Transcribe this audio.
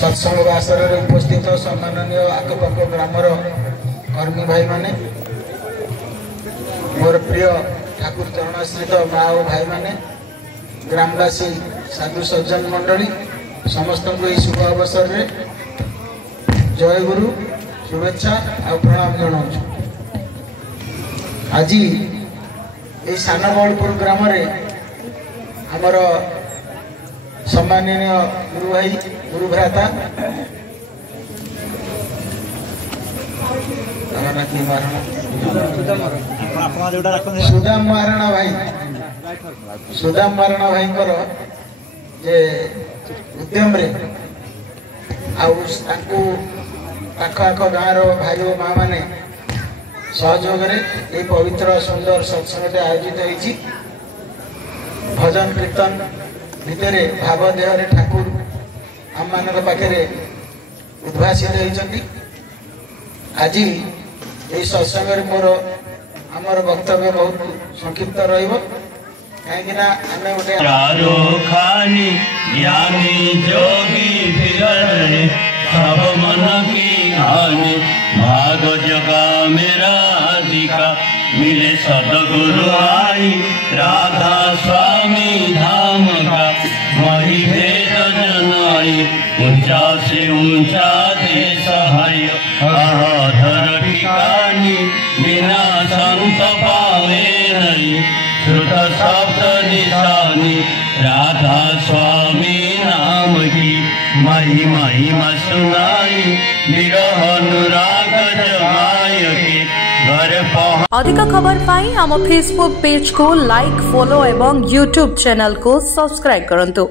सत्संग आसर उपस्थित सम्माननीय आखपाख ग्रामर कर्मी भाई माने मोर प्रिय ठाकुर चरणाश्रित माँ और भाई माने ग्रामवासी साधु सज्जन मंडली समस्त को शुभ अवसर में जय गुरु शुभेच्छा और प्रणाम जनाऊँ। आज ये सानबलपुर ग्राम आमर सम्माननीय गुरु भाई गुरु भ्राता सुदाम महाराणा भाई जे उद्यम रे पाख गाँव भाई और माँ मैंने सहयोग ये पवित्र सुंदर सत्संग आयोजित होती भजन कीर्तन भितर भाव देह ठाकुर आम मान पाखे उद्भासित होती। आज ये सत्संग मोर आमर वक्तव्य बहुत संक्षिप्त रहिबो कहीं आम गोटे सब मन की हानि भाग जगा मेरा अधिका मिले सदगुरु आई राधा स्वामी धाम का वही भेद जनाई ऊंचा से ऊंचा दे सहाय अधर ठिकानी बिना संत पावे नहीं श्रुत शब्द निशानी राधा स्वामी नाम की महिमा सुनाई विरह अनुराग जगाय के घर पहुंच। अधिक खबर पाई आम फेसबुक पेज को लाइक फॉलो एवं यूट्यूब चैनल को सब्सक्राइब करंतु।